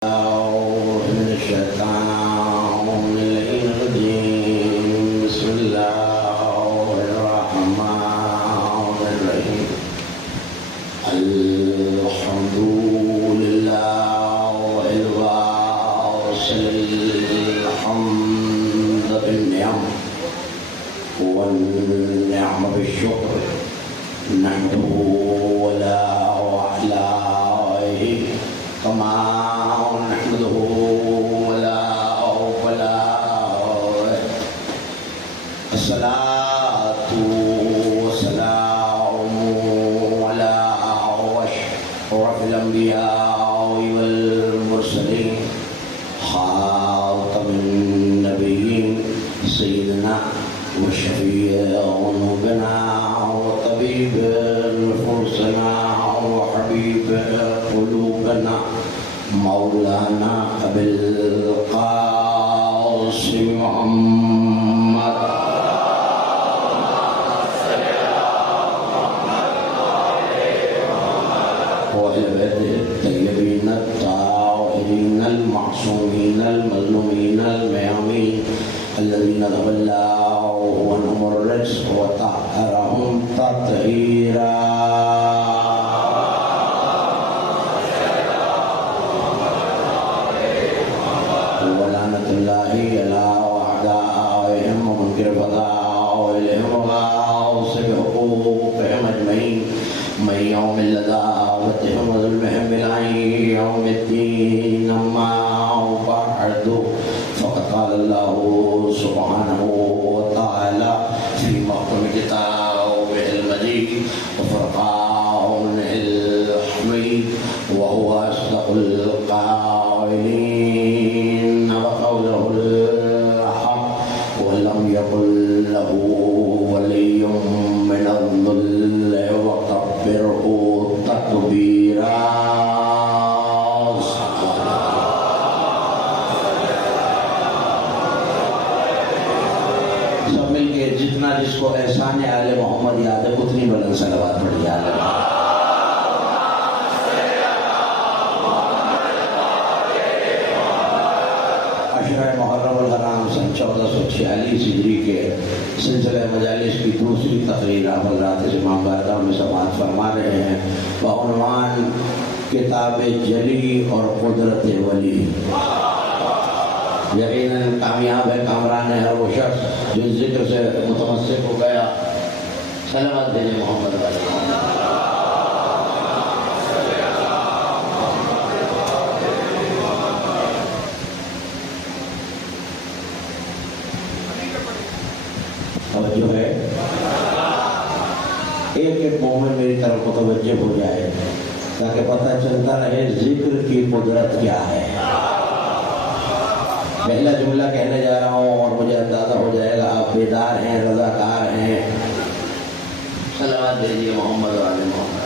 من الشيطان الرجيم. بسم الله الرحمن الرحيم. الحمد لله الواصل الحمد بالنعم والنعم بالشكر نحمده ولا وعلائه كما نحمده ولا الصلاة والسلام على أشرف الأنبياء والمرسلين خاتم النبيين سيدنا وشفيع ذنوبنا وطبيب نفوسنا وحبيب قلوبنا مولانا أبي القاسم محمد وأهل بيته الطيبين الطاهرين المعصومين المظلومين الميامين الذين تولوا عنهم الرزق وطهرهم تطهيرا. ولعنة الله على أعدائهم ومنكر فضائلهم وغاصب حقوقهم أجمعين من يوم لذاذتهم وظلمهم إلى يوم الدين. أما بعد فقد قال الله سبحانه وتعالى في محكم كتابه المجيد وفرقانه الحميد وهو أصدق القائلين وقوله الحق ولم يكن له ولي من الذل وكبره تكبيرا. جتنا جس کو احسان آل محمد یاد ہے اتنی بلند صلوات پڑھی آل عشرہ محرم الحرام سن 1446 ہجری کے سلسلہ مجالس کی دوسری تقریر آپ حضرات امام بارگاہ میں سماعت فرما رہے ہیں بعنوان کتاب جلی اور قدرت ولی. یقیناً کامیاب ہے کامران ہے ہر وہ شخص جو ذکر سے متمسک ہو گیا. صلوات بھیجے محمد علیہ. توجہ ہے ایک مومن میری طرف متوجہ ہو جائے تاکہ پتہ چلتا رہے ذکر کی قدرت کیا ہے. پہلا جملہ کہنے جا رہا ہوں اور مجھے اندازہ ہو جائے گا آپ بیدار ہیں رضاکار ہیں. صلوات بھیجیے محمد علیہ محمد.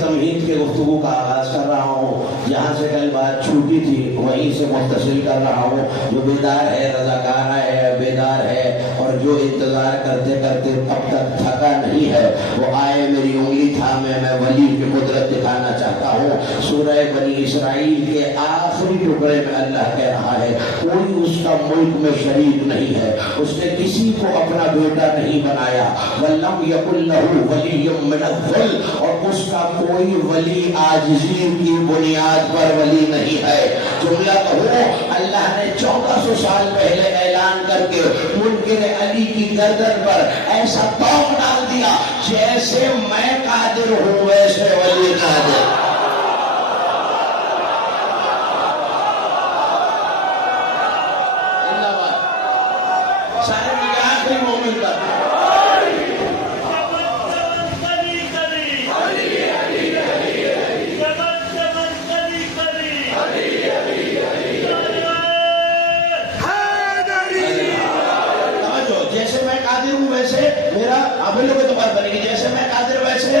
تمہید کے گفتگو کا آغاز کر رہا ہوں. جہاں سے کل بات چھوٹی تھی وہیں سے متصل کر رہا ہوں. جو بیدار ہے رضاکار ہے بیدار ہے اور جو انتظار کرتے کرتے اب تک تھکا نہیں ہے وہ آئے میری انگلی تھامے. میں ولی کی قدرت دکھانا چاہتا ہوں. سورہ بنی اسرائیل کے آخری ٹکڑے میں اللہ کہہ رہا ہے کوئی اس کا ملک میں شریک نہیں ہے. اس نے کسی کو اپنا بیٹا نہیں بنایا. وَلَمْ يَكُنْ لَهُ وَلِيٌّ مِّنَ الذُّلِّ. اور اس کا کوئی ولی عاجزی کی بنیاد پر ولی نہیں ہے. جملہ کہو اللہ نے 1400 سال پہلے اعلان کر کے منکر علی کی گردن پر ایسا توق ڈال دیا جیسے میں قادر ہوں ویسے ولی قادر. سارے مجھے آخری مومن کا قادر ہوں ویسے میرا آپ لوگوں کو تو بات بنے گی، جیسے میں قادر ویسے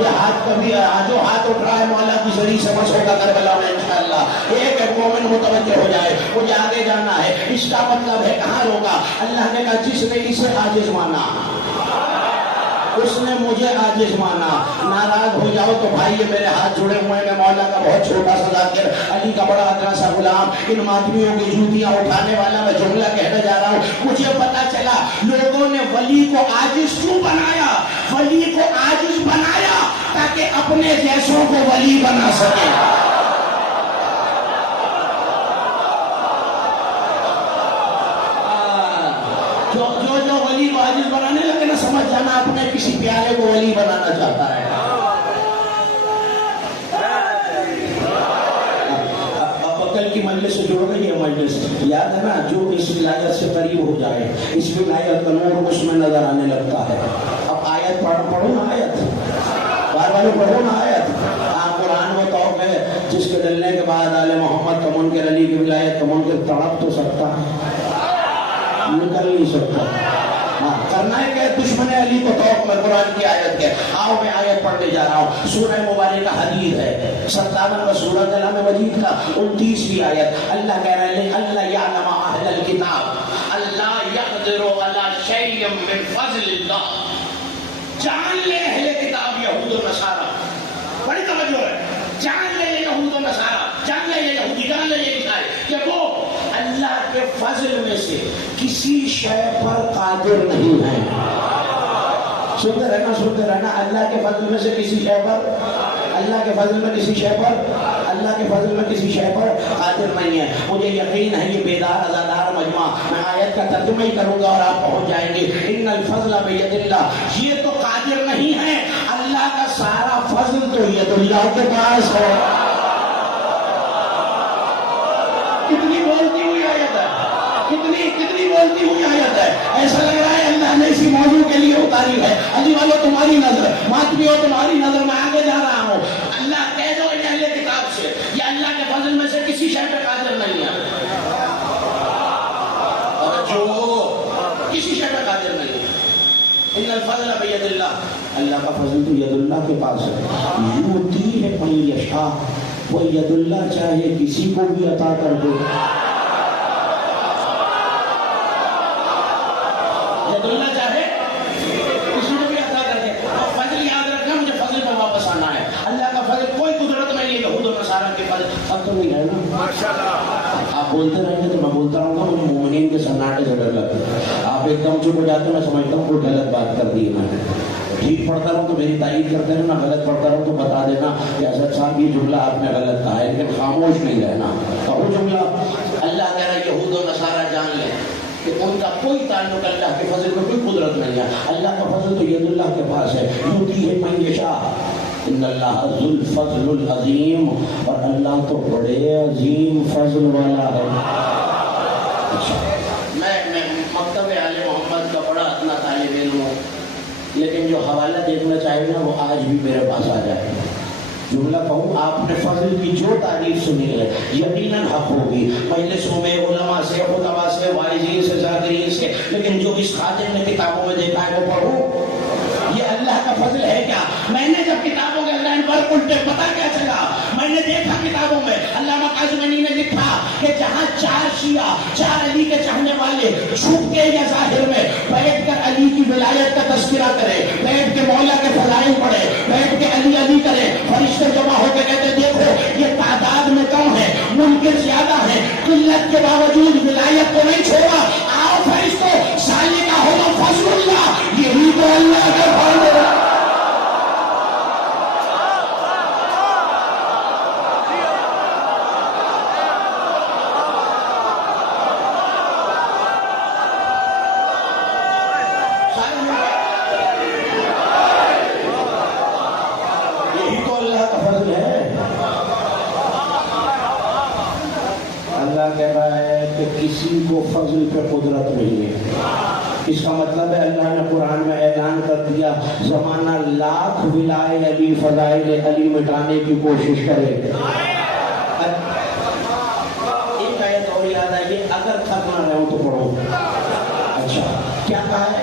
یہ ہاتھ کبھی جو ہاتھ اٹھ رہا ہے مولا کی ذریعے سے بس ہوگا کربلا میں انشاءاللہ. ایک مومن متوجہ ہو جائے مجھے آگے جانا ہے. اس کا مطلب ہے کہاں روکا؟ اللہ نے کہا جس نے اسے عاجز مانا اس نے مجھے عاجز مانا. ناراض ہو جاؤ تو بھائی یہ میرے ہاتھ جڑے ہوئے ہیں, میں مولا کا بہت چھوٹا سا ذاکر, علی کا بڑا ادنا سا غلام, ان ماتمیوں کی جوتیاں اٹھانے والا میں جملہ کہنے جا رہا ہوں. مجھے پتا چلا لوگوں نے ولی کو عاجز کیوں بنایا. ولی کو عاجز بنایا تاکہ اپنے جیسوں کو ولی بنا سکے. جو ولی کو عاجز بنانے لگے نا سمجھ جانا اپنے کسی پیارے کو ولی بنانا چاہتا ہے. کل کی مجلس سے جڑ رہی ہے مجلس, یاد ہے نا, جو اس ولایت سے قریب ہو جائے اس ولایت کا نور اس میں نظر آنے لگتا ہے. اب آیت پڑھو نا, آیت بار بار پڑھو نا آیت. قرآن میں تو ہے جس کے ڈلنے کے بعد آل محمد کا منکر, علی کی ولایت کا منکر تڑپ تو سکتا ہے, نکل نہیں سکتا. کرنا ہے کہ دشمن علی کو توق میں قرآن کی آیت کے. آؤ میں آیت پڑھنے جا رہا ہوں. سورہ مبارکہ حدید ہے 57 سورہ کلام مجید کا 29ویں آیت. اللہ کہہ رہے ہیں اللہ یعلم اہل الکتاب اللہ یقدر علی شیء من فضل اللہ. جان لے اہل کتاب یہود و نصارہ, بڑی توجہ ہے, جان لے یہود و نصارہ, جان لے یہ یہودی, جان لے یہ عیسائی کہ وہ اللہ کے فضل میں سے کسی شے پر قادر نہیں ہے. سنتے رہنا اللہ کے فضل میں سے کسی شے پر, اللہ کے فضل میں کسی شے پر, اللہ کے فضل میں کسی شے پر قادر نہیں ہے. مجھے یقین ہے یہ بیدار ازادار مجمع, میں آیت کا ترجمہ ہی کروں گا اور آپ پہنچ جائیں گے. ان الفضل بید اللہ, یہ تو قادر نہیں ہے, اللہ کا سارا فضل تو ید اللہ کے پاس ہے. کتنی بولتی ہوئی آیت ہے, کتنی بولتی ہوئی آیت ہے. ایسا لگ رہا ہے اللہ نے اسی موضوع کے لیے اتاری ہے. علی والو تمہاری نظر, ماتمیو تمہاری نظر, میں آگے جا رہا ہوں. اللہ کہہ دو ان اہل کتاب سے یہ اللہ کے فضل میں سے کسی شے پہ قادر نہیں ہے, اور جو کسی شے پہ قادر نہیں ہے. ان الفضل بید اللہ, اللہ کا فضل تو ید اللہ کے پاس ہے. یؤتی ہے من یشاء, وہ ید اللہ چاہے کسی کو بھی عطا کر دے. ید اللہ چاہے کسی کو بھی عطا کر دے. فضل یاد رکھنا, مجھے فضل پہ واپس آنا ہے. اللہ کا فضل کوئی قدرت میں نہیں, یہود و نصارہ کے فضل اب تو نہیں ہے نا. آپ بولتے رہیں گے تو میں بولتا رہوں گا, مجھے مومنین کے سناٹے سے ڈر لگتا ہے. آپ ایک دم چپ ہو جاتے ہیں, میں سمجھتا ہوں کوئی غلط بات کر دی ہے میں نے. ٹھیک پڑھتا رہوں تو میری تائید کرتے رہنا, غلط پڑھتا رہوں تو بتا دینا کہ حضرت صاحب یہ جملہ آپ نے غلط کہا ہے, لیکن خاموش نہیں رہنا. کہو جملہ. اللہ کہہ رہا ہے یہود و نصارہ جان لیں کہ ان کا کوئی تعلق اللہ کے فضل میں کوئی قدرت نہیں ہے. اللہ کا فضل تو ید اللہ کے پاس ہے. یؤتی ہے من یشاء, ان اللہ ذو الفضل العظیم, اور اللہ تو بڑے عظیم فضل والا ہے. میں مکتب آل محمد کا بڑا اتنا طالب علم ہوں, لیکن جو حوالہ دیکھنا چاہے نا وہ آج بھی میرے پاس آ جائے. جملہ کہوں, آپ نے فضل کی جو تعریف سنی ہے یقیناً حق ہوگی مجلسوں میں, علماء سے, خطباء سے, واعظین سے, ذاکرین سے, لیکن جو اس خادم نے کتابوں میں دیکھا ہے وہ پڑھو. یہ اللہ کا فضل ہے کیا؟ میں نے جب کتابوں کے لائن پر الٹے پتا کیا چلا, میں نے دیکھا کتابوں میں علامہ قاسمانی نے لکھا کہ جہاں 4 شیعہ, 4 علی کے چاہنے والے چھپ کے یا ظاہر میں بیٹھ کر علی کی ولایت کا تذکرہ کرے, بیٹھ کے مولا کے فضائل پڑھے, بیٹھ کے علی علی کرے, فرشتے جمع ہو کے کہتے دیکھو یہ تعداد میں کم ہے, منکر زیادہ ہے, قلت کے باوجود ولایت کو نہیں چھوڑا. آؤ فرشتوں, سالے کا ہوگا فضل اللہ, یہی تو اللہ کا فضل ہے. کسی کو فضل پہ قدرت نہیں ہے. اس کا مطلب ہے اللہ نے قرآن میں اعلان کر دیا زمانہ لاکھ ولائے علی فضائل علی مٹانے کی کوشش کرے. ایک آیت اور یاد آئیے, اگر تھک نہ رہے ہو تو پڑھو. اچھا کیا کہا ہے؟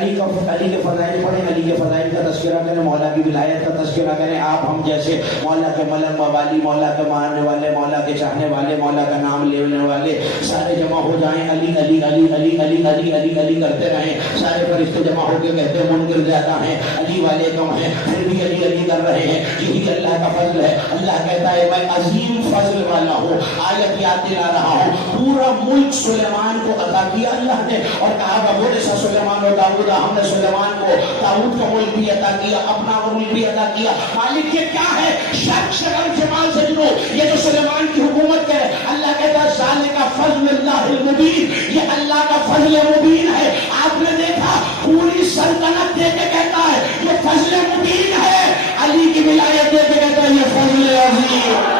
علی کے فضائل پڑھیں، علی کے فضائل کا تذکرہ کریں، مولا کی ولایت کا تذکرہ کریں. آپ ہم جیسے مولا کے ملک موالی، مولا کے ماننے والے، مولا کے چاہنے والے، مولا کا نام لینے والے سارے جمع ہو جائیں، علی علی علی علی علی علی علی علی کرتے رہیں. سارے فرشتے جمع ہو کے کہتے ہیں منکر زیادہ ہیں، علی والے کم ہیں، پھر بھی علی علی کر رہے ہیں. یہی اللہ کا فضل ہے. اللہ کہتا ہے میں عظیم فضل والا ہوں. آیت یاد دلا رہا ہوں، پورا ملک سلیمان کو عطا کیا اللہ نے، اور کہا وَوَرِثَ سلیمان و داؤد، ہم نے سلیمان کو داؤد کا ملک بھی عطا کیا، اپنا ملک بھی عطا کیا. مالک یہ کیا ہے؟ شک شرم جمال سجنو، یہ جو سلیمان کی حکومت ہے، اللہ کہتا ہے ذالک فضل اللہ المبین، یہ اللہ کا فضل مبین ہے. آپ نے دیکھا پوری سلطنت دے کے کہتا ہے یہ فضل مبین ہے، علی کی ولایت دے کے کہتا ہے یہ فضل عظیم.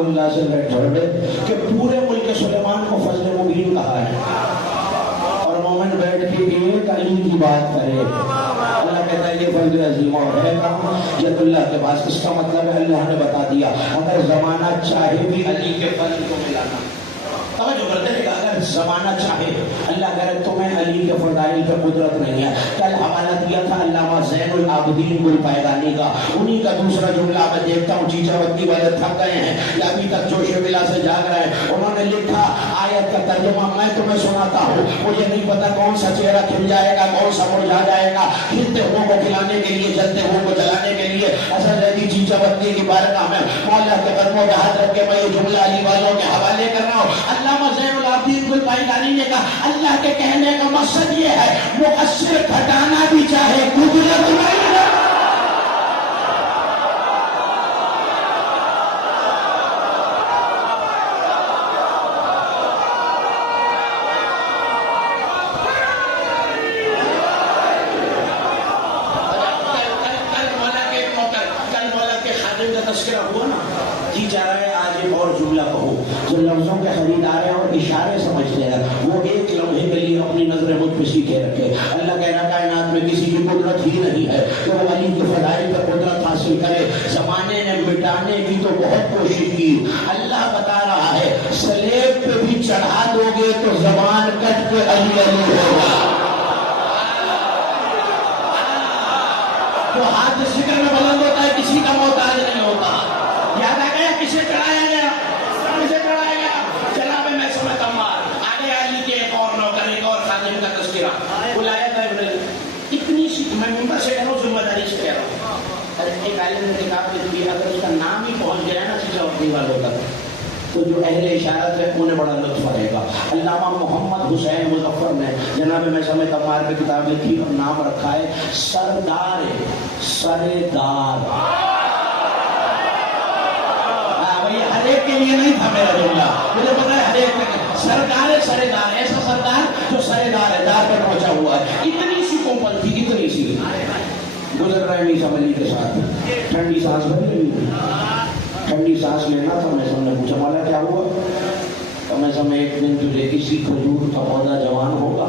اللہ سے بیٹھ جھڑے کہ پورے ملک سلیمان کو فضل مبین کہا ہے، اور مومن بیٹھ کے ایک علی کی بات کرے. اللہ کہتا ہے یہ فضل عظیم اور ہے کہاں؟ ید اللہ کے پاس. اس کا مطلب ہے اللہ نے بتا دیا اگر زمانہ چاہے بھی علی کے فضل کو ملانا. توجہ کرتے ہیں کہ اگر زمانہ چاہے، اللہ کہے تمہیں علی کے فضائل پہ قدرت نہیں ہے. کل حوالہ دیا تھا علامہ زین العابدین گلپائگانی کا، انہی کا دوسرا جملہ میں دیکھتا ہوں. چیچا وقتی والے تھک گئے ہیں یا ابھی تک جوش ولا سے جاگ رہے ہیں. انہوں نے لکھا آیت کا ترجمہ میں تمہیں سناتا ہوں. مجھے نہیں پتا کون سا چہرہ کھل جائے گا، کون سا مرجھا جائے گا. کھلتے ہوں کو کھلانے کے لیے، جلتے ہوں کو جلانے کے لیے. اصل رہتی چیچا وقتی کی بارگاہ میں مولا کے قدموں کے ہاتھ رکھ کے میں یہ جملہ علی والوں کے حوالے کر رہا ہوں. علامہ زین العابدین گلپائگانی نے کہا اللہ کے کہنے کا مقصد یہ ہے مؤثر گھٹانا بھی چاہے قدرت نہیں ہے. تذکرہ ہوا نا، جی چاہ رہا ہے آج ایک اور جملہ کہو. جو لفظوں کے خریدار ہیں اور اشارے سمجھتے ہیں وہ ایک لمحے کے لیے اپنی نظر مجھ پہ سیکھے رکھے. اللہ کہنا کائنات میں کسی کی قدرت ہی نہیں ہے کہ وہ علی کے فضائل پر قدرت حاصل کرے. زمانے نے مٹانے کی تو بہت کوشش کی. اللہ بتا رہا ہے سلیب پہ بھی چڑھا دو گے تو زبان کٹ کے علی علی ہوگا. تو ہاتھ ذکر میں بلند ہوتا ہے، کسی کا محتاج نہیں ہوتا. یاد آ گیا کسے چڑھایا گیا؟ کسے چڑھایا گیا؟ جناب میں سمجھتا ہوں آگے علی کے ایک اور نوکر، ایک اور خادم کا تذکرہ. بلایا تھا اتنی سی، میں ممبر سے کہہ رہا ہوں، ذمہ داری سے کہہ رہا ہوں. ایک عالم نے کتاب لکھی ہے، اگر اس کا نام ہی پہنچ گیا نا چیزا وقتی والوں تک تو جو اہل اشارت ہے انہیں بڑا لطف آئے گا. علامہ محمد حسین مظفر نے جناب میں سمجھ تمہار پہ کتاب لکھی اور نام رکھا ہے سردار سردار. ہر ایک کے لیے نہیں تھا میرا جملہ، مجھے پتا ہے ہر ایک سردار سردار، ایسا سردار جو سردار ہے، دار پر پہنچا ہوا ہے. اتنی سی کومپل تھی، اتنی سی. گزر رہے ہیں عیسیٰ علی کے ساتھ، ٹھنڈی سانس بھر رہی تھی. ٹھنڈی سانس لینا تھا. میں سب نے پوچھا مولا کیا ہوا؟ تو میں سب ایک دن تجھے کسی کھجور کا پودا جوان ہوگا،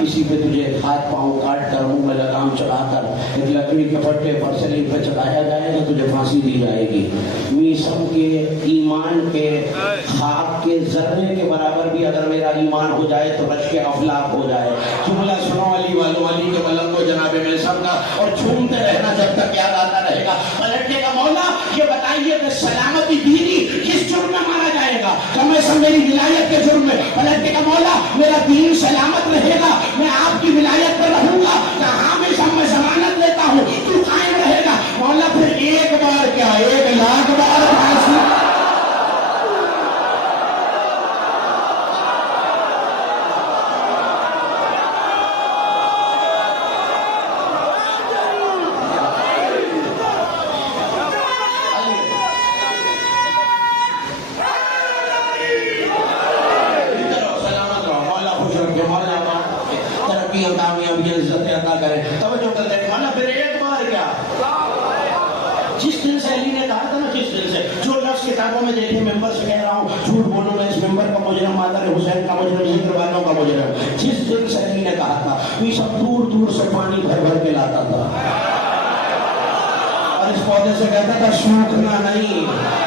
کسی پہ تجھے ہاتھ پاؤں کاٹ کر منہ میں لگام چڑھا کر ایک لکڑی کے پٹے پر سلیب پہ چڑھایا جائے گا، تجھے پھانسی دی جائے گی. میسم کے ایمان کے خاک کے ذرے کے برابر بھی اگر میرا ایمان ہو جائے تو رش کے افلاق ہو جائے. جملہ سنو علی والوں، علی کے ملک کو جناب میسم کا، اور جھومتے رہنا جب تک یاد آتا رہے گا. پلٹنے کا مولا یہ بتائیے کہ سلامتی دینی کس جرم میں مارا جائے گا؟ کم از کم میری ولایت کے جرم میں. پلٹنے کا مولا میرا دین سلامت رہے گا، میں آپ کی ولایت پر رہوں گا، کہاں میں ضمانت لیتا ہوں تو قائم رہے گا. مولا پھر ایک بار کیا 1,00,000 بار پھانسی. توجہ کرتے ہیں مولا پھر ایک بار کیا. جس دن سے علی نے کہا تھا نا، جس دن سے جو لفظ کتابوں میں دیکھے، ممبر سے کہہ رہا ہوں جھوٹ بولوں میں اس ممبر کا مجرم، مادر حسین کا مجرم، ذکر والوں کا مجرم. جس دن سے علی نے کہا تھا یہ سب دور دور دور سے پانی بھر بھر کے لاتا تھا اور اس پودے سے کہتا تھا سوکھنا نہیں،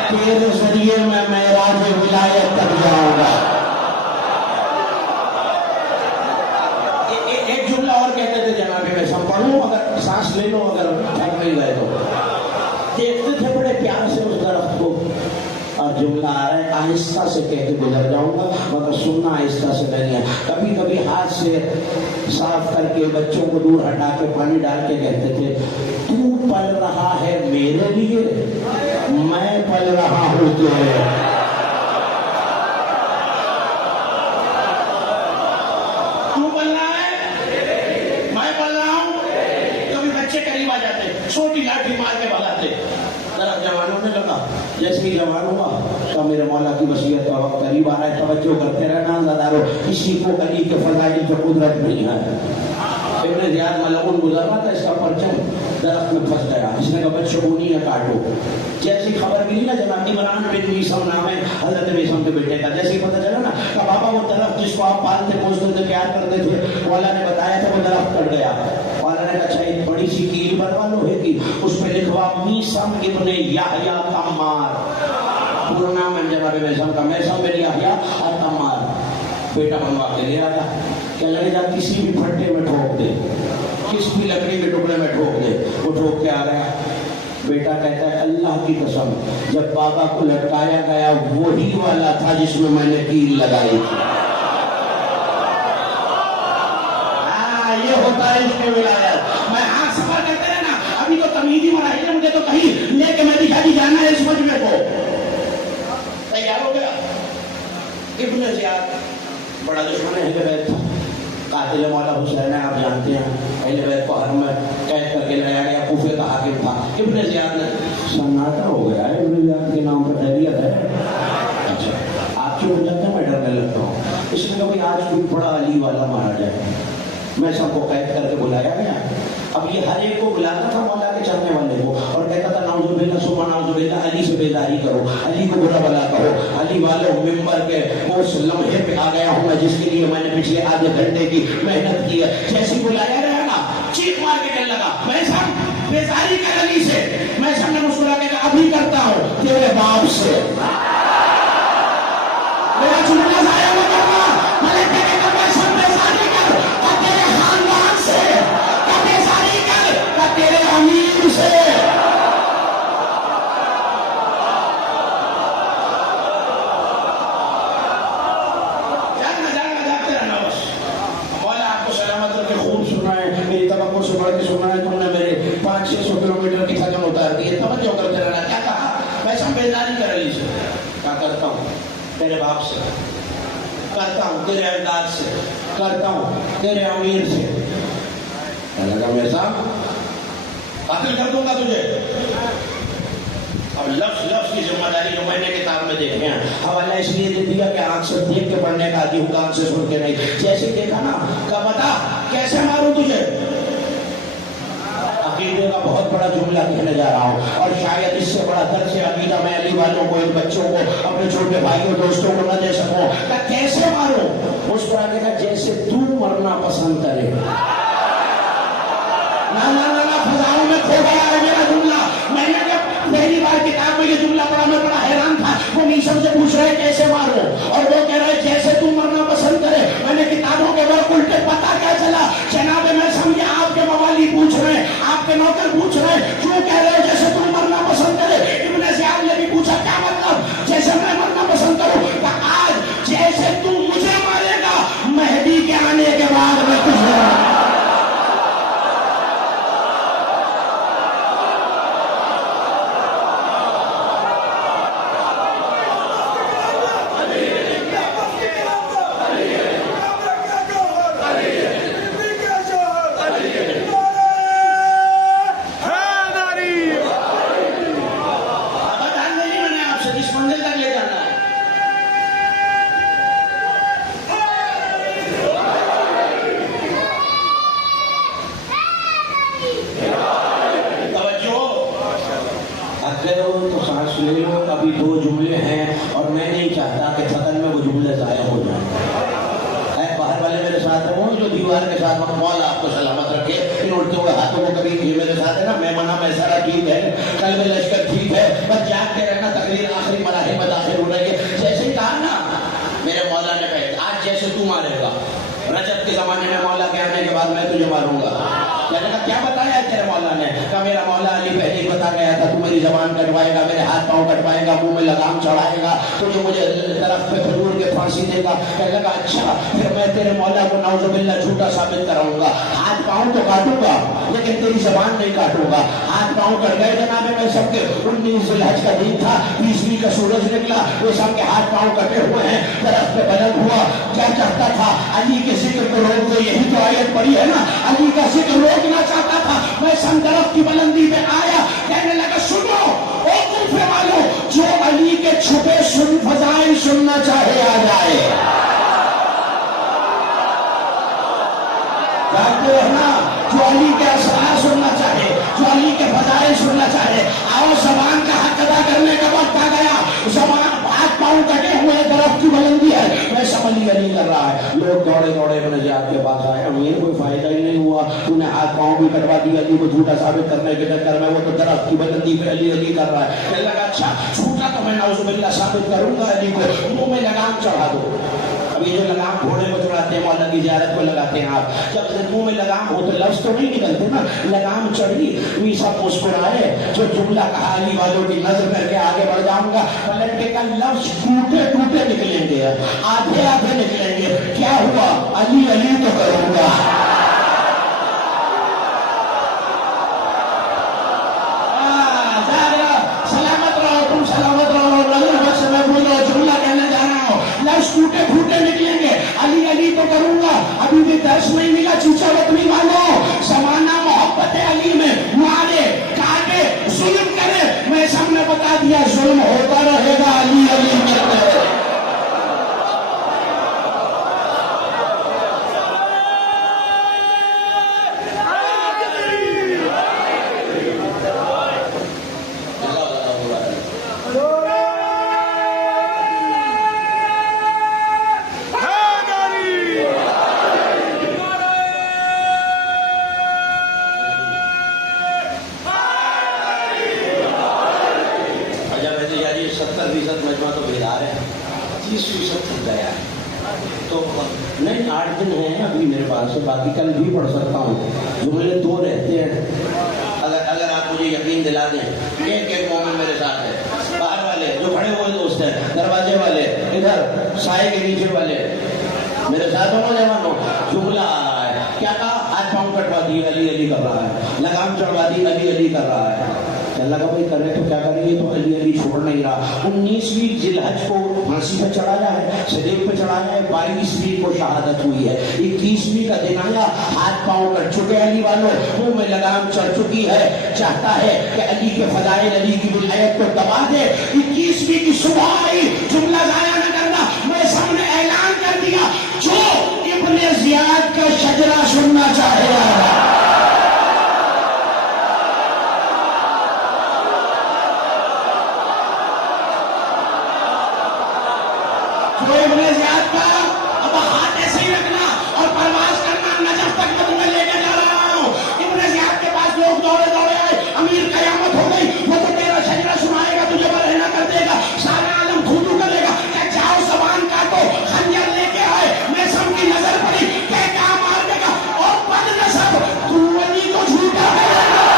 تیرے ذریعے میں معراج ولایت تک جاؤں گا۔ ایک جملہ اور کہتے تھے جناب میں سب پڑھوں، اگر سانس لے لو، اگر تھک نہیں گئے تو۔ دیکھتے تھے بڑے پیار سے اس درخت کو، اور جملہ آ رہا ہے آہستہ سے کہہ کے گزر جاؤں گا، مگر سننا آہستہ سے نہیں ہے۔ کبھی کبھی ہاتھ سے صاف کر کے بچوں کو دور ہٹا کے پانی ڈال کے کہتے تھے تو پل رہا ہے میرے لیے، میں پل رہا ہوں تیرے لیے۔ تو پل رہا ہے، میں پل رہا ہوں۔ کبھی بچے قریب آ جاتے، چھوٹی لاٹھی مار کے بھگاتے، ذرا جوان ہونے لگا، جیسے ہی جوان ہوا تو میرے مولا کی وصیت کا وقت قریب آ رہا ہے، توجہ کرتے رہنا زادارو، کسی کو علی کے فضائل کی قدرت نہیں ہے۔ ابن زیاد ملعون گزر رہا تھا، اس کا پرچم درخت میں پھنس گیا، اس نے کہا بچوں کو نہیں ہے کاٹو۔ جیسی خبر ملی نا جناب عمران بن میثم نام ہے حضرت میثم کے بیٹے کا، جیسے ہی پتہ چلا نا کہ بابا وہ درخت جس کو آپ پالتے پوستے تھے پیار کرتے تھے، مولا نے بتایا تھا وہ درخت کٹ گیا۔ مولا نے کہا اچھا ایک بڑی سی کیل بنوا لو ہے کہ اس پہ لکھوا میثم ابن یحییٰ تمار، پورا نام ہے جناب میثم کا، میثم بن یحییٰ تمار، بیٹا بنوا کے لے آیا۔ کہ لگے جا کسی بھی پھٹے میں ٹھوک دے، کس بھی لکڑی کے ٹکڑے میں ٹھوک دے، وہ ٹھوک کے آ گیا۔ بیٹا کہتا ہے اللہ کی قسم جب بابا کو لٹکایا گیا وہی والا تھا جس میں میں نے کیل لگائی تھی۔ یہ ہوتا ہے اس کے ولایت۔ میں ہاں سفر کرتے رہنا، ابھی تو تمیزی مراحل ہے، مجھے تو کہیں لے کے میں دکھا دی جانا ہے اس مجمع کو۔ تیار ہو گیا؟ ابن زیاد بڑا دشمن اہل بیت تھا، قاتل مولا حسین ہے، آپ جانتے ہیں، اہل بیت کو حرم میں قید کر کے لایا گیا، کوفے کا حاکم تھا۔ ابن زیاد نے سناٹا ہو گیا ہے، ابن زیاد کے نام پر خیریت ہے؟ اچھا آپ چپ ہو جاتے ہیں، میں ڈرنے لگتا ہوں۔ اس نے کہا بھائی آج کوئی بڑا علی والا مارا جائے، میں سب کو قید کر کے بلایا گیا۔ اب یہ ہر ایک کو بلاتا تھا مولا کے چاہنے والے کو، اور کہتا تھا نعوذ باللہ ثم نعوذ باللہ، علی سے بیداری کرو، علی کو برا بلا کرو، علی والوں ممبر کے اس لمحے پہ آ گیا ہوں میں جس کے لیے میں نے پچھلے آدھے گھنٹے کی محنت کی ہے۔ جیسے بلایا گیا نا چیخ مار کے کہنے لگا میں سب بیداری کر علی سے، میں سب نے مسکرا کے کہا ابھی کرتا ہوں تیرے باپ سے، میرا جملہ ضائع مت کرنا، میں کہنے کا میں سب بیداری کر کا تیرے خاندان سے، کا بیداری کر کا تیرے امیر سے۔ میری توقع سے بڑھ کے سنا ہے، تم نے میرے 500-600 کلومیٹر کی تھکن اتار دی ہے، توجہ کرتے رہنا۔ کیا کہا؟ میں سب بیداری کر علی سے، کیا کرتا ہوں تیرے باپ سے، کرتا ہوں تیرے اجداد سے، کرتا ہوں تیرے امیر سے۔ کہنے لگا میرے صاحب قاتل کر دوں گا تجھے۔ اب لفظ لفظ کی ذمہ داری جو میں نے کتاب میں دیکھے ہیں، حوالہ اس لیے دے دیا کہ آنکھ سے دیکھ کے پڑھنے کا آدھی ہوں، کان سے سن کے نہیں۔ جیسے دیکھا نا کہ بتا کیسے ماروں تجھے، عقیدے کا بہت بڑا جملہ کہنے جا رہا ہوں، اور شاید اس سے بڑا درس عقیدہ میں علی والوں کو، ان بچوں کو، اپنے چھوٹے بھائیوں دوستوں کو نہ دے سکوں۔ کہ کیسے ماروں؟ مسکرا کے کہا جیسے تو مرنا پسند کرے۔ نہ فضاؤں میں کھو گیا ہے میرا جملہ۔ میں نے جب پہلی بار کتاب میں یہ جملہ پڑھا میں بڑا حیران تھا۔ وہ میثم سے پوچھ رہے کیسے مارو، اور وہ کہہ رہے جیسے تو مرنا پسند کرے۔ میں نے کتابوں کے ورق الٹے، پتہ کیا چلا جناب میں سمجھے آپ کے موالی پوچھ رہے ہیں، آپ کے نوکر پوچھ رہے ہیں، کیوں کہہ رہے جیسے تو مرنا پسند کرے۔ ابن زیاد نے بھی پوچھا کیا مطلب جیسے میں مرنا پسند کروں؟ کہ آج جیسے تو مجھے مارے گا مہدی کے آنے کے بعد میں تجھے۔ جو دیوار کے ساتھ مولا آپ کو سلامت رکھے، ان اڑتے ہوئے ہاتھوں کو کبھی یہ میرے ساتھ ہے نا، میں منع میں سارا ٹھیک ہے، قلب لشکر ٹھیک ہے، بس جاگ کے رہنا، تقریر آخری مراحل میں داخل ہو رہی ہے. جیسے ہی کہا نا میرے مولا نے کہا آج جیسے تو مارے گا، رجب کے زمانے میں مولا کے آنے کے بعد میں تجھے ماروں گا. کہنے کا کیا بتایا ہے تیرے مولا نے؟ کہا میرا مولا علی پہلے ہی بتا گیا تھا تو میری زبان کٹوائے گا، میرے ہاتھ پاؤں کٹوائے گا، منہ میں لگام چڑھائے گا، تجھے مجھے درخت پہ کھجور کے پھانسی دے گا. کہنے لگا اچھا پھر میں تیرے مولا کو نعوذ باللہ جھوٹا ثابت کراؤں گا، ہاتھ پاؤں تو کاٹوں گا لیکن تیری زبان نہیں کاٹوں گا. ہاتھ پاؤں کٹ گئے جناب میں سب کے. 19 ذی الحج کا دن تھا، 20ویں کا سورج نکلا، وہ سب کے ہاتھ پاؤں کٹے ہوئے ہیں، درخت پہ بلند ہوا. کیا چاہتا تھا؟ علی کے ذکر کو روک دو، یہی تو آیت پڑھی ہے نا، علی کا ذکر روکنا چاہتا تھا. میں سن درخت کی بلندی پہ آیا، کہنے لگا سنو او کوفے والو، جو علی کے چھپے فضائل سننا چاہے آ جائے. جانتے رہنا، جو علی کے اسرار سننا چاہے، جو علی کے فضائل سننا چاہے، آؤ زبان کا حق ادا کرنے کا وقت آ گیا. زبان ہاتھ پاؤں کٹے ہوئے، درخت کی بلندی ہے، میں سمجھ لیا نہیں کر رہا ہے. لوگ دوڑے دوڑے اپنے جہاد کے پاس آئے، امیر کوئی فائدہ ہی نہیں ہوا، تو نے ہاتھ پاؤں بھی کٹوا دیا علی کو جھوٹا ثابت کرنے کے چکر میں، وہ تو درخت کی بلندی پہ علی علی کر رہا ہے. کہنے لگا اچھا جھوٹا تو میں نعوذ باللہ ثابت کروں گا، علی کو منہ میں لگام چڑھا دو. ابھی جو لگام گھوڑے کو چڑھاتے ہیں، مولا کی زیارت کو لگاتے ہیں آپ، جب منہ میں لگام ہو تو لفظ تو نہیں نکلتے نا، لگام چڑھی وی سب مسکرائے. جو جملہ کہا علی والوں کی نظر کر کے آگے بڑھ جاؤں گا، پلٹ کے کا لفظ ٹوٹے ٹوٹے نکلیں گے، آدھے آدھے نکلیں گے. کیا ہوا؟ علی علی تو کروں گا. سلامت رہو، تم سلامت رہو، میں بول رہا ہوں، جملہ کہنے جا رہا ہوں، لفظ ٹوٹے پھوٹے نکلیں گے، علی علی تو کروں گا. ابھی بھی درس نہیں ملا چیچا وطنی والوں، زمانہ محبت علی میں مارے کاٹے ظلم کرے، میں سب نے بتا دیا ظلم ہوتا رہے گا، علی علی کرتے رہے. نہیں 8 دن ہیں ابھی میرے پاس، باقی کل بھی پڑھ سکتا ہوں. جملے 2 رہتے ہیں، اگر آپ مجھے یقین دلا دیں. ایک مومن میرے ساتھ ہے، باہر والے جو کھڑے ہوئے دوست ہیں، دروازے والے، ادھر سائے کے نیچے والے، میرے ساتھ ہو نوجوانوں. جملہ آ رہا ہے، کیا کہا؟ ہاتھ پاؤں کٹوا دی علی علی کر رہا ہے، لگام چڑھوا دی علی علی کر رہا ہے. اللہ کا بھائی کرے تو کیا کریں، یہ تو علی علی چھوڑ نہیں رہا. 19ویں ذی الحج کو پھانسی پہ چڑھایا ہے، صلیب پہ چڑھایا ہے، 22ویں کو شہادت ہوئی ہے، 21ویں کا دن آیا، ہاتھ پاؤں کٹ چکے علی والوں، منہ میں لگام چڑھ چکی ہے. چاہتا ہے کہ علی کے فضائل، علی کی ولایت کو دبا دے. 21ویں کی صبح آئی، جملہ ضائع نہ کرنا، میں سب نے اعلان کر دیا جو ابن زیاد کا شجرہ سننا چاہے گا. ابن زیاد کا اب ہاتھ ایسے ہی رکھنا اور پرواز کرنا، نجف تک میں تمہیں لے کے جا رہا ہوں. ابن زیاد کے پاس لوگ دوڑے دوڑے آئے، امیر قیامت ہو گئی، وہ تو تیرا شجرہ سنائے گا، تجھے برہنہ کر دے گا، سارا عالم تھوتو کرے گا. کہ جاؤ زبان کاٹو، خنجر لے کے آئے. میں سب کی نظر پڑی کہ کیا مار دے گا، اور بد نسب تو علی کو جھوٹا کہے گا.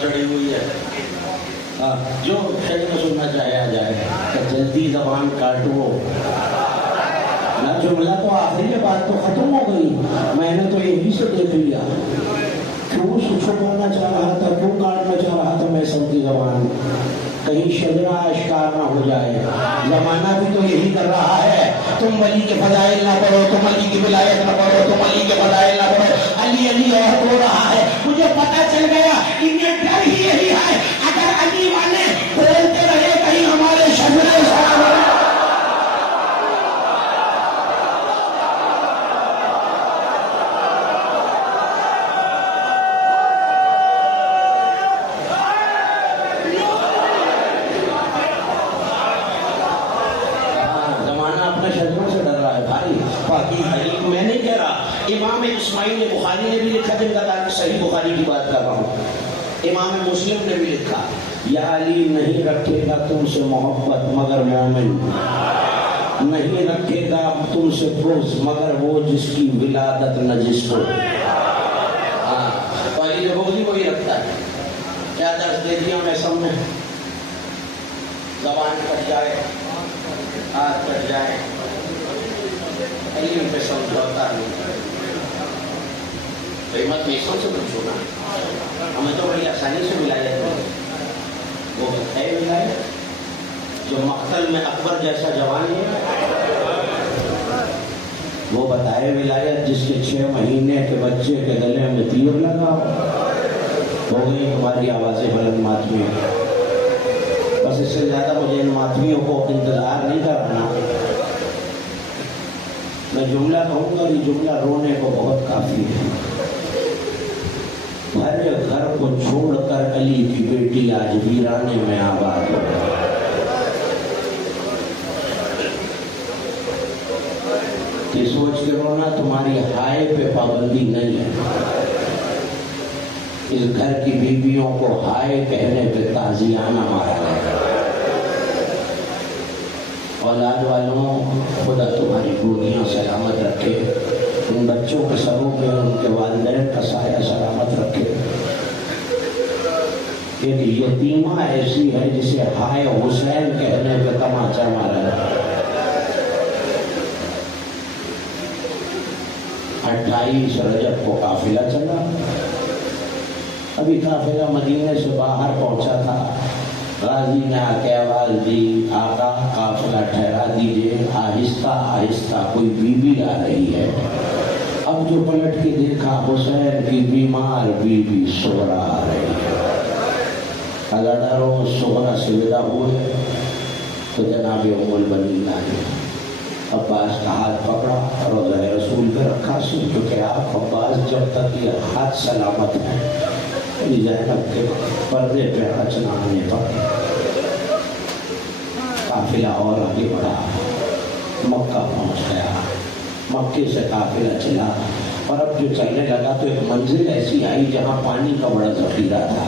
چڑھی ہوئی ہے، جو شجرہ سننا چاہے آ جائے. جلدی زبان کاٹو نہ، جملہ تو آخری کے بعد تو ختم ہو گئی، میں نے تو یہی سے دیکھ لیا. کیوں چھپانا چاہ رہا تھا، کیوں کاٹنا چاہ رہا تھا میں سب کی زبان، کہیں شجرہ اشکار نہ ہو جائے۔ زمانہ بھی تو یہی کر رہا ہے، تم علی کے فضائل نہ پڑھو، تم علی کی ولایت نہ پڑھو، تم علی کے فضائل نہ پڑھو، علی علی اور ہو رہا ہے۔ مجھے پتہ چل گیا انہیں ڈر ہی یہی ہے، اگر علی والے بولتے رہے کہیں ہمارے شجرے میں نہیں کہہ رہا، امام اسماعیل بخاری نے بھی لکھا، جن کا تعلق صحیح بخاری کی بات کر رہا ہوں، امام مسلم نے بھی لکھا، یا علی نہیں رکھے گا تم سے محبت مگر مومن، نہیں رکھے گا تم سے بغض مگر وہ جس کی ولادت نجس ہو۔ ہاں، تو علی جو بغض وہی رکھتا ہے۔ کیا درس دے دیا میں سب نے؟ زبان کٹ جائے، ہاتھ کٹ جائے، علم پہ سمجھوتا نہیں، قیمت میں سب سے پوچھو نا، ہمیں تو بڑی آسانی سے ولایت ہے، وہ ہے ولایت جو مقتل میں اکبر جیسا جوان ہے، وہ بتائے ولایت جس کے 6 مہینے کے بچے کے گلے میں تیر لگا ہو گئی ہماری آوازیں بلند ماتمی۔ بس اس سے زیادہ مجھے ان ماتمیوں کو انتظار نہیں کرنا، میں جملہ کہوں گا، یہ جملہ رونے کو بہت کافی ہے۔ ہر گھر کو چھوڑ کر علی کی بیٹی آج ویرانے میں آباد ہے۔ یہ سوچ کے رونا تمہاری ہائے پہ پابندی نہیں ہے، اس گھر کی بیویوں کو ہائے کہنے پہ تازیانہ مارا گیا۔ اولاد والوں، خدا تمہاری گودیاں سلامت رکھے، ان بچوں کے سروں پہ ان کے والدین کا سایہ سلامت رکھے۔ ایک یتیمہ ایسی ہے جسے ہائے حسین کہنے پہ تماچا مارا ہے۔ 28 رجب کو قافلہ چلا، ابھی قافلہ مدینے سے باہر پہنچا تھا، غازی نے آ کے آواز دی، آقا قافلہ ٹھہرا دیجئے، آہستہ آہستہ کوئی بی بی آ رہی ہے۔ اب جو پلٹ کے دیکھا، حسین کی بیمار بی بی سغرا آ رہی ہے۔ ازاداروں سغرا سے ودا ہوئے تو جناب ام المؤمنین آئے، عباس کا ہاتھ پکڑا، روضہ رسول پہ رکھا، سن چکے آپ عباس جب تک یہ ہاتھ سلامت ہے زینب کے پردے پہ رچنا آنے پر قافلہ اور آگے بڑھا، مکہ پہنچ گیا، مکے سے قافلہ چلا، اور اب جو چلنے لگا تو ایک منزل ایسی آئی جہاں پانی کا بڑا ذخیرہ تھا۔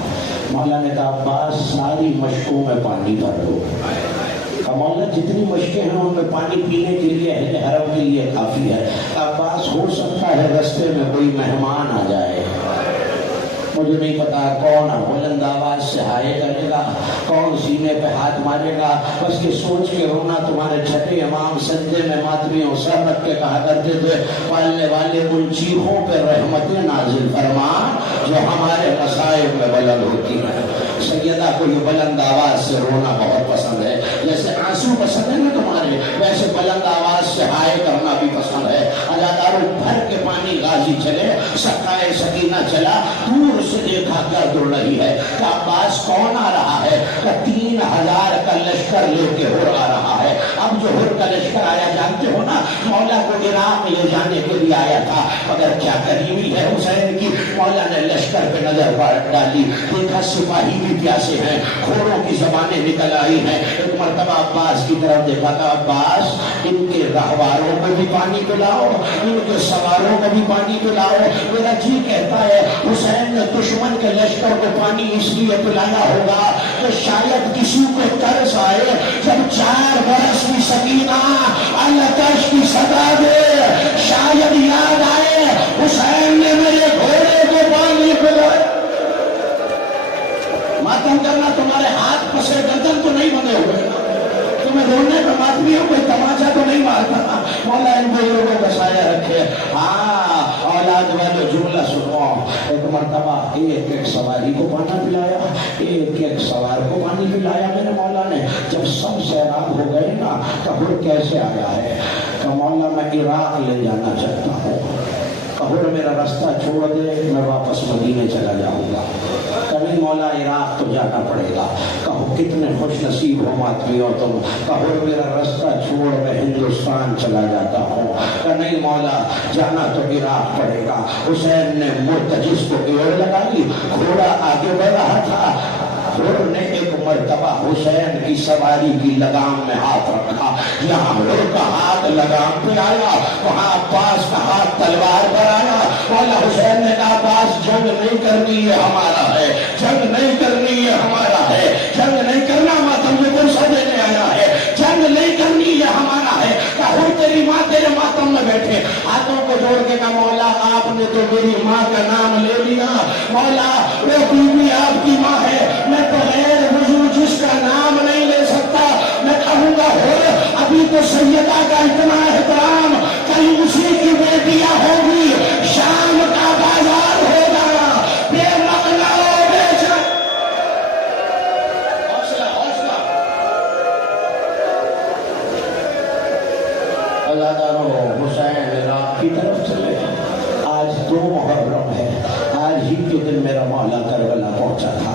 مولا نے کہا عباس ساری مشکوں میں پانی بھر دو۔ مولا جتنی مشکیں ہیں ان میں پانی پینے کے لیے اہل حرم کے لیے کافی ہے۔ عباس ہو سکتا ہے رستے میں کوئی مہمان آ جائے، مجھے نہیں پتا کون بلند آواز سے ہائے کرے گا، کون سینے پہ ہاتھ مارے گا، بس یہ سوچ کے رونا تمہارے چھٹے امام سجدے میں ماتمیوں سر رکھ کے کہا کرتے تھے، پالنے والے ان چیخوں پہ رحمتیں نازل فرما جو ہمارے مصائب میں بلند ہوتی ہیں۔ سیدہ کو یہ بلند آواز سے رونا بہت پسند ہے، جیسے آنسو پسند ہے نا تمہارے، ویسے بلند آواز سے ہائے کرنا بھی پسند ہے۔ ازاداروں بھر کے پانی غازی چلے، سقائے سکینہ چلا، دور سے دیکھا گرد اڑ رہی ہے کہ عباس کون آ رہا ہے، کہ 3000 کا لشکر لے کے ہر آ رہا ہے۔ اب جو ہر کا لشکر آیا جانتے ہو نا، مولا کو عراق لے جانے کے لیے آیا تھا، مگر کیا قریبی ہے حسین کی، مولا نے لشکر پہ نظر ڈالی، دیکھا سپاہی بھی پیاسے ہیں، گھوڑوں کی زبانیں نکل آئی ہیں۔ ایک مرتبہ عباس کی طرف دیکھا تھا، عباس ان کے رہواروں کو بھی پانی پلاؤ، ان کے سواروں کو بھی پانی پلاؤ، میرا جی کہتا ہے حسین نے دشمن کے لشکر کو پانی اس لیے پلایا ہوگا کہ شاید کسی کو ترس آئے، جب 4 برس کی سکینہ الکش کی صدا دے، شاید یاد آئے حسین نے میرے گھوڑے کو پانی پلایا۔ ماتم کرنا تمہارے ہاتھ پسے گردن تو نہیں بندے ہوئے، تمہیں رونے پہ ماتمیوں کوئی تماچا تو نہیں مارتا۔ مولا ان لوگوں کا سایہ رکھے۔ ہاں اولاد والے جملہ سنو، ایک مرتبہ ایک ایک سواری کو پانا پلایا، ایک ایک سوار کو پانی پلایا میرے مولا نے۔ جب سب سیراب ہو گئے نا، کہر کیسے آیا ہے؟ کہ مولا میں عراق لے جانا چاہتا ہوں، کہر میرا راستہ چھوڑ دے، میں واپس مدینے چلا جاؤں گا۔ کہ نہیں مولا عراق تو جانا پڑے گا۔ کہو کتنے خوش نصیب ہو ماتمی ہو تم، کہو میرا راستہ چھوڑ میں ہندوستان چلا جاتا ہوں۔ کہ نہیں مولا جانا تو عراق پڑے گا۔ حسین نے مرتجز کو ایڑ لگائی، گھوڑا آگے بڑھ رہا تھا، حر نے ایک مرتبہ حسین کی سواری کی لگام میں ہاتھ رکھا، یہاں حر کا ہاتھ لگام پہ آیا، وہاں عباس کا ہاتھ تلوار پر آیا۔ مولا حسین نے کہا عباس جنگ نہیں کرنی یہ ہمارا ہے، جنگ نہیں کرنی یہ ہمارا ہے، جنگ نہیں کرنا، ماتم میں پرسہ دینے آیا ہے، جنگ نہیں کرنی یہ ہمارا ہے۔ کہ حر تیری ماں تیرے ماتم میں بیٹھے، ہاتھوں کو جوڑ کے کہا مولا آپ نے تو میری ماں کا نام لے لیا، مولا وہ بیوی آپ کی ماں ہے، میں بغیر وضو جس کا نام نہیں لے سکتا، میں کہوں گا ہو ابھی تو سیدہ کا اتنا احترام، کہیں اسی کی بیٹیاں ہوگی، شام کا بازار ہوگا، بے مقلا بے جان۔ حوصلہ حوصلہ اللہ تعالیٰ حسین عراق کی طرف چلے۔ آج 2 محرم ہے، آج ہی کے دن میرا مولا کربلا پہنچا تھا،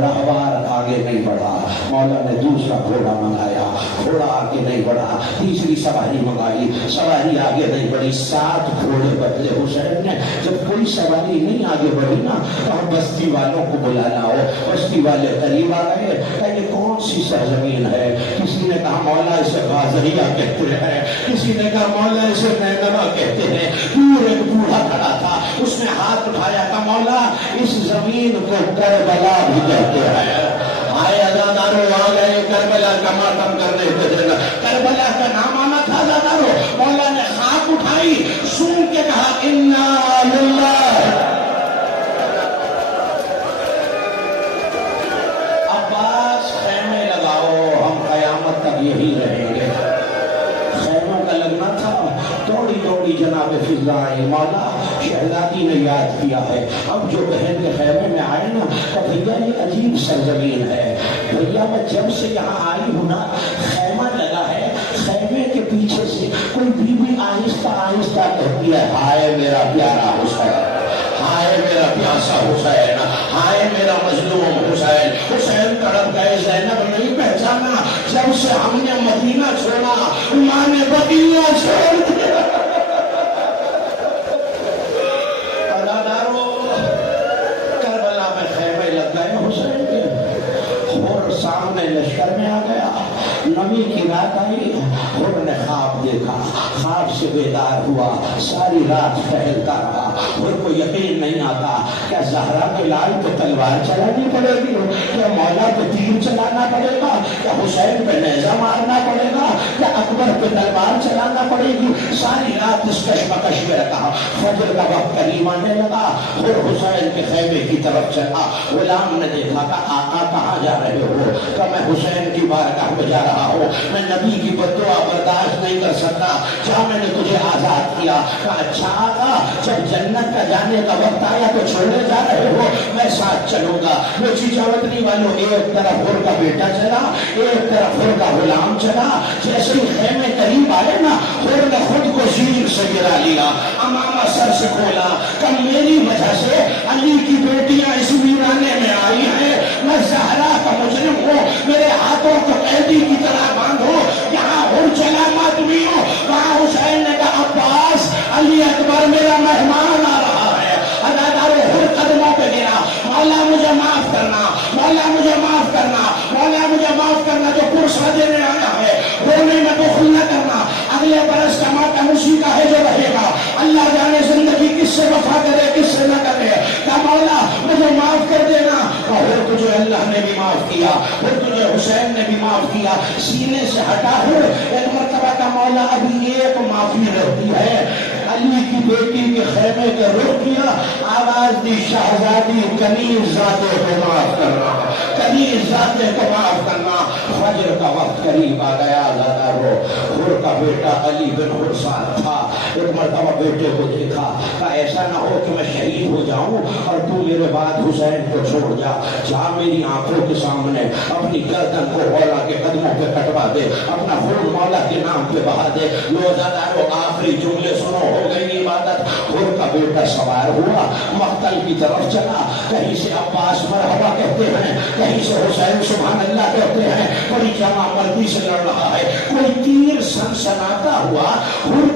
راہوار آگے نہیں بڑھا، مولا نے دوسرا گھوڑا منگایا، گھوڑا آگے نہیں بڑھا، تیسری سواری منگائی، سواری آگے نہیں بڑھی، 7 گھوڑے بدلے حسین نے۔ جب کوئی سواری نہیں آگے بڑھی نا تو ہم بستی والوں کو بلانا ہو، بستی والے قریب آ گئے کہ یہ کون سی سرزمین ہے؟ کسی نے کہا مولا اسے غازریہ کہتے ہیں، کسی نے کہا مولا اسے نینوا کہتے ہیں۔ دور ایک بوڑھا کھڑا تھا، اس نے ہاتھ اٹھایا کہ مولا اس زمین کو کربلا بھی کہتے ہیں۔ آئے ازادارو آ گئے کربلا کا ماتم کرنے کے دن، کربلا کا نام آنا تھا ازادارو۔ مولا نے خاک اٹھائی، سون کے کہا انا للہ۔ عباس خیمے لگاؤ، ہم قیامت تک یہی رہیں گے۔ خیموں کا لگنا تھا، توڑی توڑی جناب فضائی مولا شہزادی نے یاد کیا ہے۔ اب جو بہن کے خیمے میں آئے نا تو بھیا یہ عجیب سرزمین ہے، بھیا میں جب سے یہاں آئی ہوں نا خیمہ لگا ہے، خیمے کے پیچھے سے کوئی بیوی آہستہ آہستہ کہتی ہے ہائے میرا پیارا حسین، ہائے میرا پیاسا حسین، ہائے میرا مظلوم حسین۔ حسین تڑپ گئے، زینب نہیں پہچانا، جب سے ہم نے مدینہ چھوڑا ماں نے بقیہ چھوڑ دیا۔ کربلا میں خیمے لگ گئے حسین کے، اور سامنے لشکر میں آ گیا، نمی کی رات آئی، حر نے خواب دیکھا، خواب سے بیدار ہوا، ساری رات ٹہلتا رہا۔ حر کو یقین نہیں آتا کیا زہرا کے لال پہ تلوار چلانی پڑے گی، کیا مولا پہ تیر چلانا پڑے گا، کیا حسین پہ نیزہ مارنا پڑے گا، کیا اکبر پہ تلوار چلانا پڑے گی۔ ساری رات اس کشمکش میں رکھا، فجر کا وقت قریب آنے لگا، حر حسین کے خیمے کی طرف چلا۔ غلام نے دیکھا کہ آقا کہاں جا رہے ہو؟ کہ میں حسین کی بارگاہ میں جا رہا ہوں، میں نبی کی بددعا برداشت نہیں کر سکتا، جہاں میں نے تجھے آزاد کیا۔ کہا اچھا آقا جب جنت کا جانے کا وقت آیا تو چھوڑے جا رہے ہو، میں ساتھ چلوں گا۔ وہ چیچاوطنی والوں ایک طرف حر کا بیٹا چلا، ایک طرف حر کا غلام چلا۔ جیسے ہی خیمے قریب آئے نا حر نے خود کو زیر سے گرا لیا، امامہ سر سے کھولا کہ میری وجہ سے علی کی بیٹیاں اس ویرانے میں آئی ہیں، میں زہرا کا مجرم ہوں، میرے ہاتھوں کو قیدی کی طرح باندھو۔ یہاں حر چلا ماتمی ہوں، وہاں حسین نے کہا عباس علی اکبر میرا مہمان آ رہا ہے۔ ادادارو حر قدموں پہ گرا، مولا مجھے معاف کرنا، مولا مجھے معاف کرنا، مولا مجھے معاف کرنا، جو پرسہ دینے آیا ہے رونے میں بخل نہ کرنا، اگلے برس کا ماتم اسی کا ہے جو رہے گا، اللہ جانے زندگی کس سے وفا کرے کس سے نہ کرے، کہ مولا مجھے معاف کر دینا۔ اور تجھے اللہ نے بھی معاف کیا، اور تجھے حسین نے بھی معاف کیا، سینے سے ہٹا ہو۔ ایک مرتبہ کا مولا ابھی ایک معافی رہتی ہے، علی کی بیٹی کے خیمے کے رخ کیا، آواز دی شہزادی کنیز ذاتے کو معاف کرنا، کنیز ذاتے کو معاف کرنا۔ فجر کا وقت قریب آ گیا، حر کا بیٹا علی بن حر ساتھ تھا، ایک مرتبہ بیٹے کو دیکھا، کہا ایسا نہ ہو کہ میں شہید ہو جاؤں اور تو میرے بعد حسین کو چھوڑ جا، جہاں میری آنکھوں کے سامنے اپنی گردن کو مولا کے قدموں پہ کٹوا دے، اپنا خون مولا کے نام پہ بہا دے۔ روزاداروں آخری جملے سنو، ہو گئی عبادت۔ حر کا بیٹا سوار ہوا، مقتل کی طرف چلا، کہیں سے عباس مرحبا کہتے ہیں، کہیں سے حسین سبحان اللہ کہتے ہیں، بڑی جمع مردی سے لڑ رہا ہے، کوئی تیر سنسناتا ہوا حر